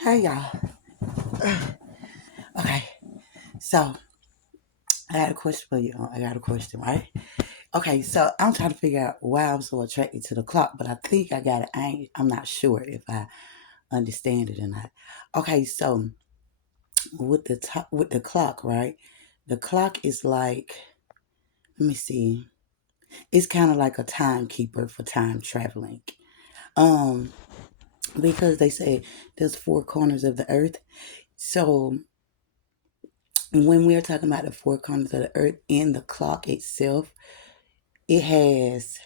Hey y'all. Okay, so I got a question for you. I got a question, right? Okay, so I'm trying to figure out why I'm so attracted to the clock, but I think I got it. I'm not sure if I understand it or not. Okay, so with the clock, right? The clock is like, let me see. It's kind of like a timekeeper for time traveling. Um, because they say there's four corners of the earth. So when we're talking about the four corners of the earth in the clock itself, it has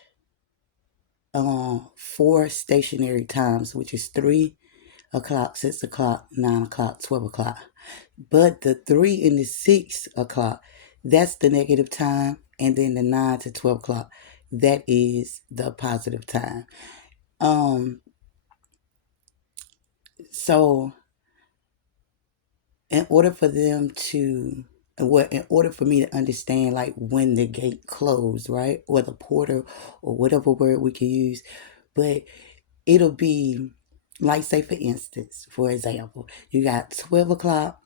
four stationary times, which is 3 o'clock, 6 o'clock, 9 o'clock, 12 o'clock. But the 3 and the 6 o'clock, that's the negative time, and then the 9 to 12 o'clock, that is the positive time. Um, so in order for them to well, in order for me to understand like when the gate closed, right? Or the portal or whatever word we can use, but it'll be like say for instance, for example, you got 12 o'clock,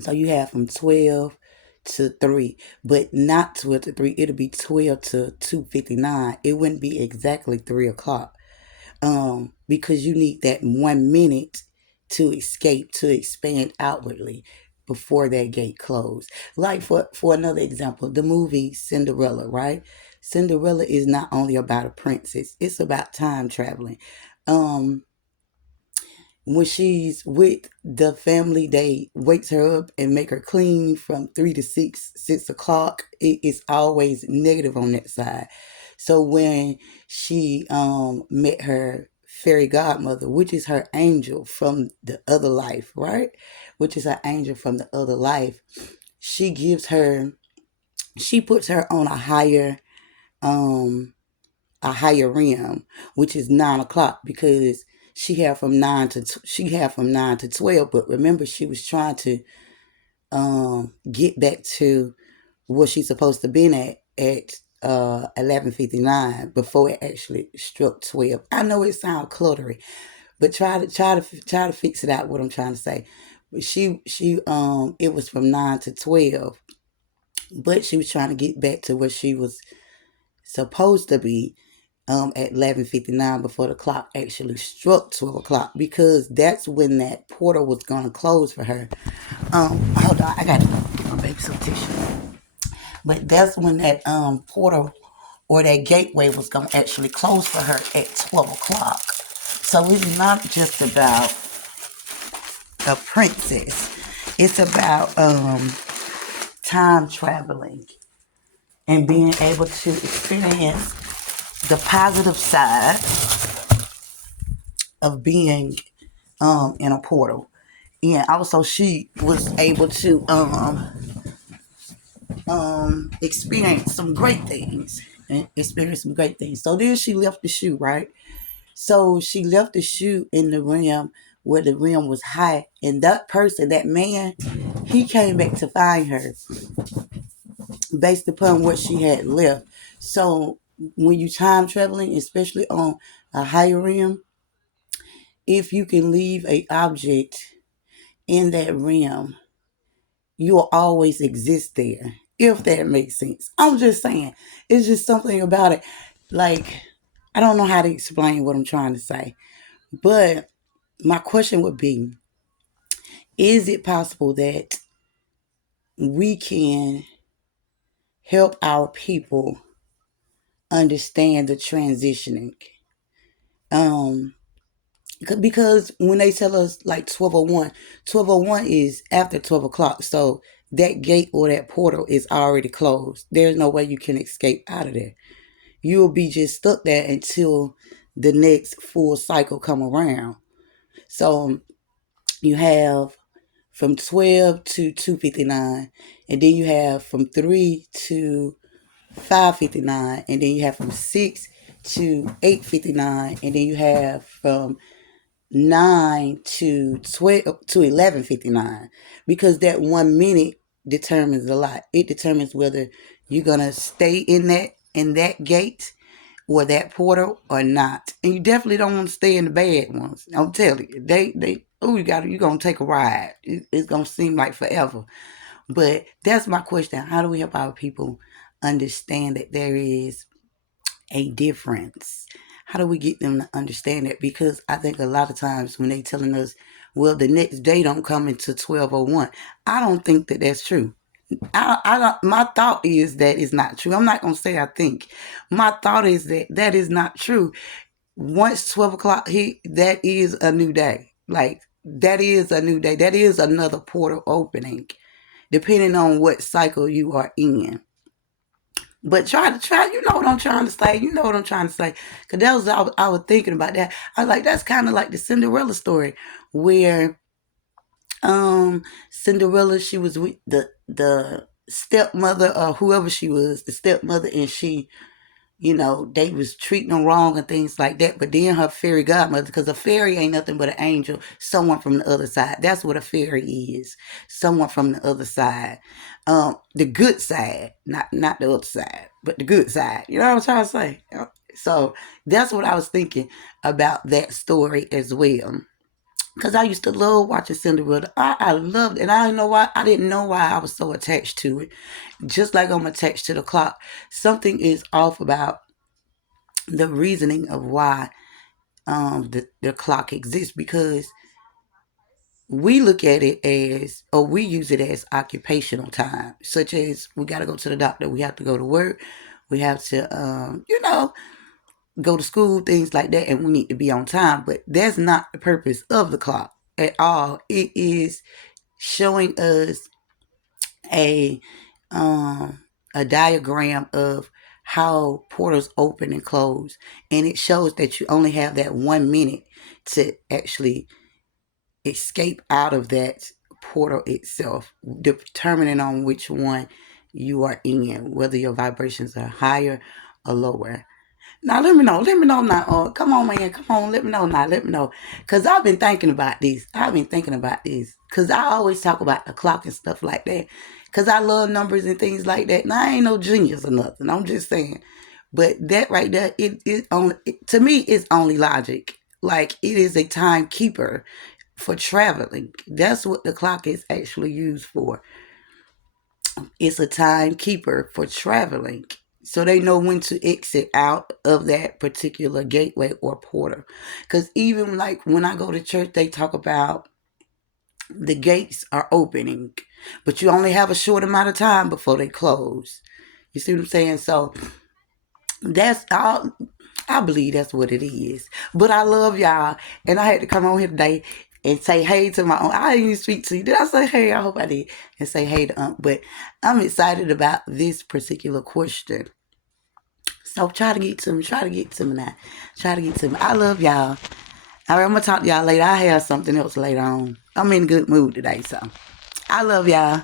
so you have from 12 to 3, but not 12 to 3, it'll be 12 to 2:59. It wouldn't be exactly 3 o'clock. Because you need that 1 minute to escape, to expand outwardly before that gate closed. Like for another example, the movie Cinderella, right? Cinderella is not only about a princess, it's about time traveling. Um, when she's with the family, they wakes her up and make her clean from 3 to 6, 6 o'clock. It is always negative on that side. So when she met her fairy godmother, which is her angel from the other life, right? Which is her angel from the other life, she gives her, she puts her on um a higher realm, which is 9 o'clock, because she had from 9 to 12. But remember, she was trying to get back to what she's supposed to been at 11:59 before it actually struck 12. I know it sounds cluttery, but try to fix it out. What I'm trying to say, but she it was from 9 to 12, but she was trying to get back to where she was supposed to be at 11:59 before the clock actually struck 12 o'clock, because that's when that portal was gonna close for her. Hold on, I gotta get my baby some tissue. But that's when that portal or that gateway was gonna actually close for her at 12 o'clock. So it's not just about a princess; it's about time traveling and being able to experience the positive side of being in a portal. And also she was able to experience some great things. And experience some great things. So then she left the shoe, right? So she left the shoe in the rim where the rim was high. And that person, that man, he came back to find her based upon what she had left. So when you time traveling, especially on a higher rim, if you can leave a object in that rim, you'll always exist there. If that makes sense. I'm just saying. It's just something about it. Like, I don't know how to explain what I'm trying to say. But my question would be, is it possible that we can help our people understand the transitioning? Um, because when they tell us like 12:01 is after 12 o'clock. So that gate or that portal is already closed. There's no way you can escape out of there. You'll be just stuck there until the next full cycle come around. So you have from 12 to 2:59, and then you have from 3 to 5:59, and then you have from 6 to 8:59, and then you have from 9 to 12 to 11:59, because that 1 minute determines a lot. It determines whether you're gonna stay in that gate or that portal or not. And you definitely don't want to stay in the bad ones. I'm telling you, you're gonna take a ride. It's gonna seem like forever. But that's my question. How do we help our people understand that there is a difference? How do we get them to understand that? Because I think a lot of times when they telling us, well, the next day don't come until 12:01, I don't think that that's true. My thought is that is not true. I'm not gonna say I think. My thought is that that is not true. Once 12 o'clock hit, that is a new day. Like that is a new day. That is another portal opening, depending on what cycle you are in. But you know what I'm trying to say. You know what I'm trying to say. Cause that was I was thinking about that. I was like, that's kind of like the Cinderella story, where Cinderella, she was with the stepmother or whoever she was, the stepmother, and she, they was treating them wrong and things like that. But then her fairy godmother, because a fairy ain't nothing but an angel, someone from the other side. That's what a fairy is. Someone from the other side. The good side, not the other side, but the good side. You know what I'm trying to say? So that's what I was thinking about that story as well. Because I used to love watching Cinderella. I loved it. And I didn't know why. I didn't know why I was so attached to it. Just like I'm attached to the clock. Something is off about the reasoning of why the clock exists, because we look at it as, or we use it as occupational time, such as we got to go to the doctor, we have to go to work, we have to, go to school, things like that, and we need to be on time. But that's not the purpose of the clock at all. It is showing us a a diagram of how portals open and close, and it shows that you only have that 1 minute to actually escape out of that portal itself, determining on which one you are in, whether your vibrations are higher or lower. Now let me know now. Come on, man, come on, let me know now, let me know. Cause I've been thinking about this. Cause I always talk about the clock and stuff like that. Cause I love numbers and things like that. And I ain't no genius or nothing. I'm just saying. But that right there, to me, it's only logic. Like it is a timekeeper for traveling. That's what the clock is actually used for. It's a timekeeper for traveling. So they know when to exit out of that particular gateway or portal. Because even like when I go to church, they talk about the gates are opening, but you only have a short amount of time before they close. You see what I'm saying? So that's all. I believe that's what it is. But I love y'all, and I had to come on here today and say hey to my own. I didn't even speak to you. Did I say hey? I hope I did. And say hey to But I'm excited about this particular question. So try to get to me. Try to get to me now. Try to get to me. I love y'all. All right, I'm going to talk to y'all later. I have something else later on. I'm in a good mood today, so I love y'all.